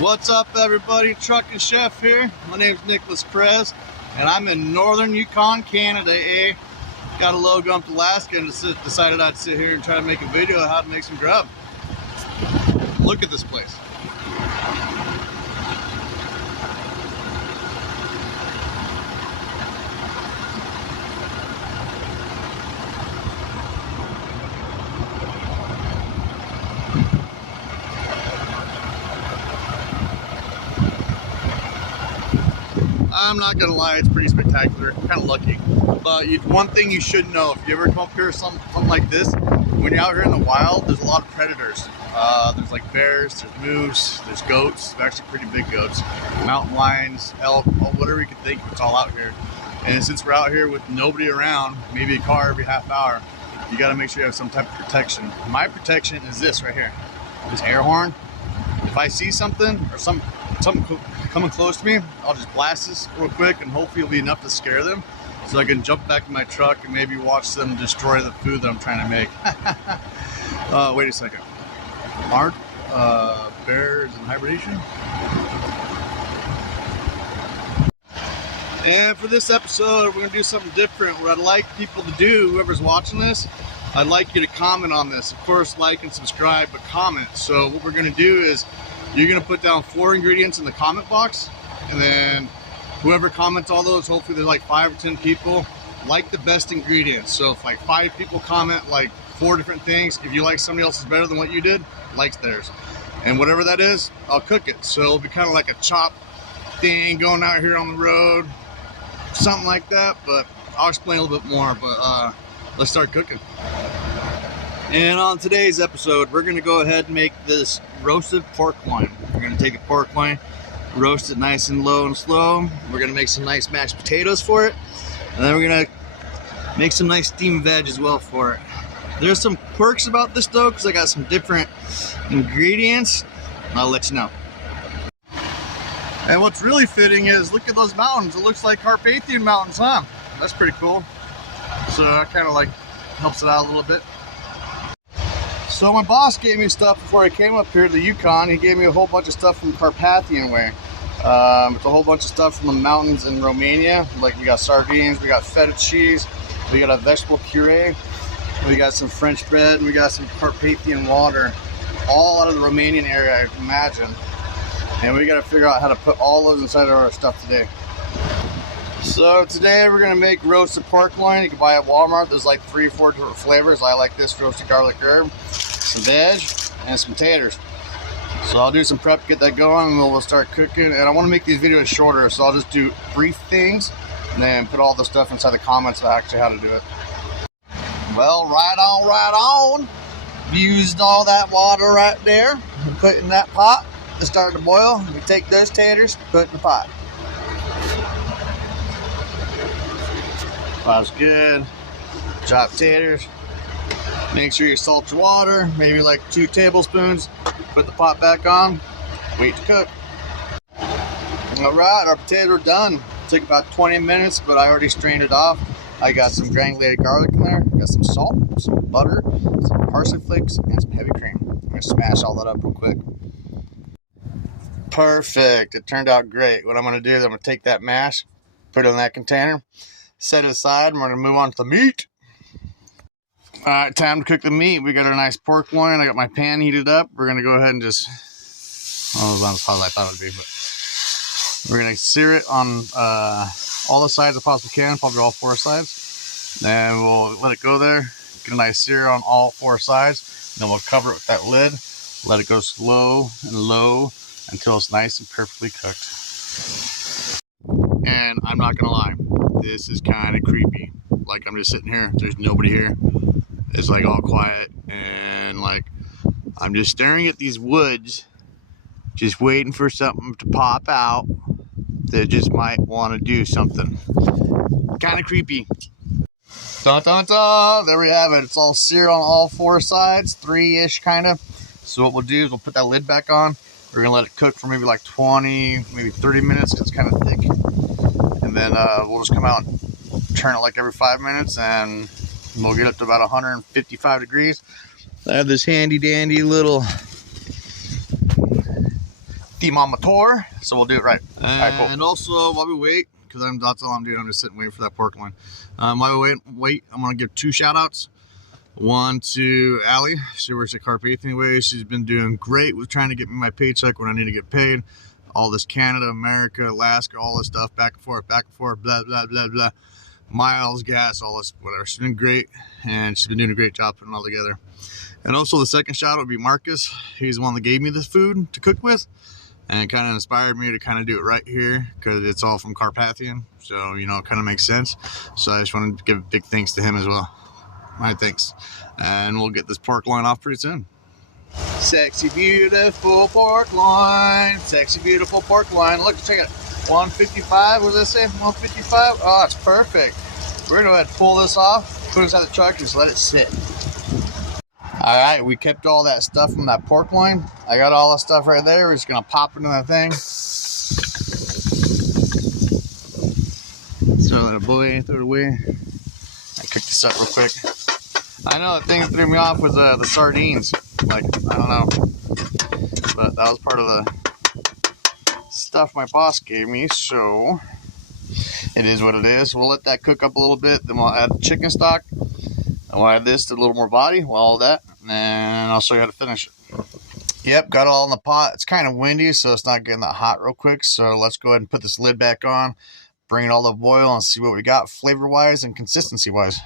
What's up, everybody? Trucking Chef here. My name's Nicholas Perez, and I'm in northern Yukon, Canada. Got a load going up to Alaska and decided I'd sit here and try to make a video of how to make some grub. Look at this place. I'm not gonna lie, it's pretty spectacular. Kind of lucky, but one thing you should know: if you ever come up here, something like this, when you're out here in the wild, there's a lot of predators. There's like bears, there's moose, there's goats. They're actually pretty big goats, mountain lions, elk, whatever you can think of. It's all out here. And since we're out here with nobody around, maybe a car every half hour, you got to make sure you have some type of protection. My protection is this right here, this air horn. If I see something or something coming close to me, I'll just blast this real quick, and hopefully it'll be enough to scare them so I can jump back in my truck and maybe watch them destroy the food that I'm trying to make. Wait a second. Aren't bears in hibernation? And for this episode, we're going to do something different. What I'd like people to do, whoever's watching this, I'd like you to comment on this. Of course, like and subscribe, but comment. So what we're going to do is you're going to put down 4 ingredients in the comment box, and then whoever comments all those, hopefully there's like 5 or 10 people, like the best ingredients. So if like 5 people comment like 4 different things, if you like somebody else's better than what you did, likes theirs. And whatever that is, I'll cook it. So it'll be kind of like a chop thing going out here on the road, something like that, but I'll explain a little bit more. But let's start cooking. And on today's episode, we're going to go ahead and make this roasted pork loin. We're going to take a pork loin, roast it nice and low and slow. We're going to make some nice mashed potatoes for it, and then we're going to make some nice steamed veg as well for it. There's some quirks about this though, because I got some different ingredients. I'll let you know. And what's really fitting is, look at those mountains. It looks like Carpathian mountains, huh? That's pretty cool. So that kind of like helps it out a little bit. So my boss gave me stuff before I came up here to the Yukon. He gave me a whole bunch of stuff from Carpathian way. It's a whole bunch of stuff from the mountains in Romania. Like we got sardines, we got feta cheese, we got a vegetable puree, we got some French bread, and we got some Carpathian water. All out of the Romanian area, I imagine. And we got to figure out how to put all those inside of our stuff today. So today we're going to make roasted pork loin. You can buy at Walmart. There's like 3 or 4 different flavors. I like this roasted garlic herb, some veg, and some taters. So I'll do some prep, get that going, and we'll start cooking. And I want to make these videos shorter, so I'll just do brief things and then put all the stuff inside the comments about actually how to do it. Well, right on. Used all that water right there and put it in that pot. It started to boil. We take those taters, put it in the pot. Pot's good. Chop taters. Make sure you salt your water, maybe like 2 tablespoons. Put the pot back on. Wait to cook. Alright, our potatoes are done. Took about 20 minutes, but I already strained it off. I got some granulated garlic in there. Got some salt, some butter, some parsley flakes, and some heavy cream. I'm going to smash all that up real quick. Perfect. It turned out great. What I'm going to do is I'm going to take that mash, put it in that container, set it aside, and we're going to move on to the meat. Alright, time to cook the meat. We got our nice pork loin. I got my pan heated up. We're going to go ahead and just, oh, it was not as hot as I thought it would be, but we're going to sear it on all the sides I possibly can, probably all 4 sides. Then we'll let it go there, get a nice sear on all 4 sides. Then we'll cover it with that lid, let it go slow and low until it's nice and perfectly cooked. And I'm not gonna lie, this is kind of creepy. Like, I'm just sitting here, there's nobody here. It's like all quiet, and like I'm just staring at these woods, just waiting for something to pop out that just might want to do something. Kind of creepy. Dun dun dun! There we have it. It's all seared on all 4 sides, 3-ish kind of. So what we'll do is we'll put that lid back on. We're gonna let it cook for maybe like 20, maybe 30 minutes because it's kind of thick. And then we'll just come out and turn it like every 5 minutes, and we'll get up to about 155 degrees. I have this handy dandy little thermometer, so we'll do it right. Alright, cool. And also, while we wait, because that's all I'm doing, I'm just sitting waiting for that pork loin. While we wait, I'm gonna give 2 shout outs. One to Allie. She works at Carpathian Way. She's been doing great with trying to get me my paycheck when I need to get paid. All this Canada, America, Alaska, all this stuff, back and forth, blah, blah, blah, blah. Miles, gas, all this, whatever. She's been great, and she's been doing a great job putting it all together. And also the second shout out would be Marcus. He's the one that gave me this food to cook with, and kind of inspired me to kind of do it right here, because it's all from Carpathian. So, you know, it kind of makes sense. So I just want to give a big thanks to him as well. My thanks. And we'll get this pork loin off pretty soon. Sexy, beautiful pork loin. Sexy, beautiful pork loin. Look, check it. 155, what does that say? 155? Oh, it's perfect. We're gonna go ahead and pull this off, put it inside the truck, just let it sit. All right, we kept all that stuff from that pork loin. I got all that stuff right there. We're just gonna pop it in that thing. Throw it away, throw it away. I cooked this up real quick. I know the thing that threw me off was the sardines. Like, I don't know. But that was part of the stuff my boss gave me, so it is what it is. We'll let that cook up a little bit, then we'll add the chicken stock. And we'll add this to a little more body, well, all that, and I'll show you how to finish it. Yep, got it all in the pot. It's kind of windy, so it's not getting that hot real quick. So let's go ahead and put this lid back on, bring it all to boil, and see what we got flavor-wise and consistency-wise.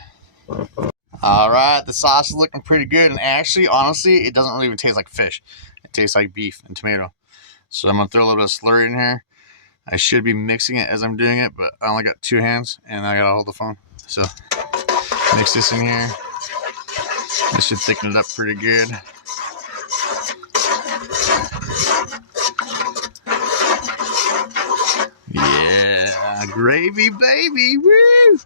All right, the sauce is looking pretty good, and actually, honestly, it doesn't really even taste like fish. It tastes like beef and tomato. So I'm gonna throw a little bit of slurry in here. I should be mixing it as I'm doing it, but I only got 2 hands, and I gotta hold the phone. So mix this in here. This should thicken it up pretty good. Yeah, gravy, baby, woo!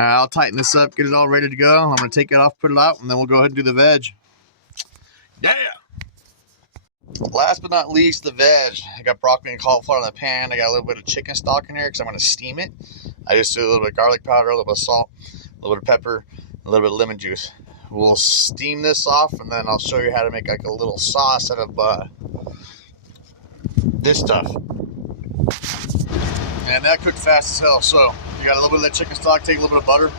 I'll tighten this up, get it all ready to go. I'm going to take it off, put it out, and then we'll go ahead and do the veg. Yeah! Last but not least, the veg. I got broccoli and cauliflower in the pan. I got a little bit of chicken stock in here because I'm going to steam it. I just do a little bit of garlic powder, a little bit of salt, a little bit of pepper, a little bit of lemon juice. We'll steam this off, and then I'll show you how to make like a little sauce out of this stuff. And that cooked fast as hell. So you got a little bit of that chicken stock, take a little bit of butter,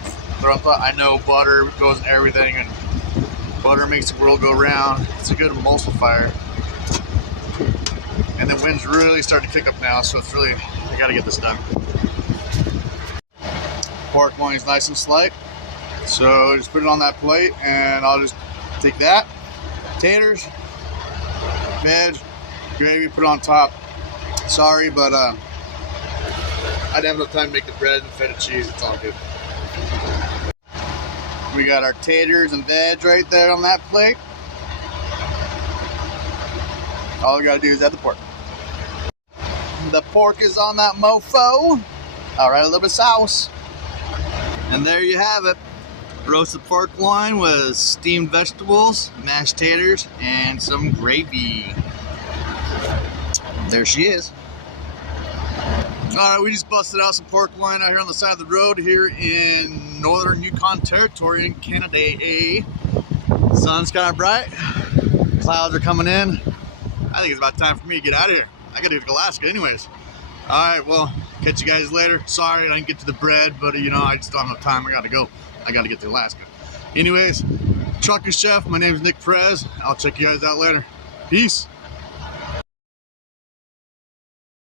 throw on top. I know butter goes in everything, and butter makes the world go round. It's a good emulsifier. And the wind's really starting to kick up now, so it's really, I gotta get this done. Pork loin is nice and slight. So just put it on that plate, and I'll just take that, taters, veg, gravy, put it on top. Sorry, but I didn't have enough time to make the bread and feta cheese. It's all good. We got our taters and veg right there on that plate. All we gotta do is add the pork. The pork is on that mofo. All right, a little bit of sauce. And there you have it. Roasted pork loin with steamed vegetables, mashed taters, and some gravy. There she is. Alright, we just busted out some pork loin out here on the side of the road here in northern Yukon Territory in Canada. Sun's kind of bright. Clouds are coming in. I think it's about time for me to get out of here. I gotta go to Alaska anyways. Alright, well, catch you guys later. Sorry I didn't get to the bread, but you know, I just don't have time. I gotta go. I gotta get to Alaska. Anyways, Trucker Chef, my name is Nick Perez. I'll check you guys out later. Peace.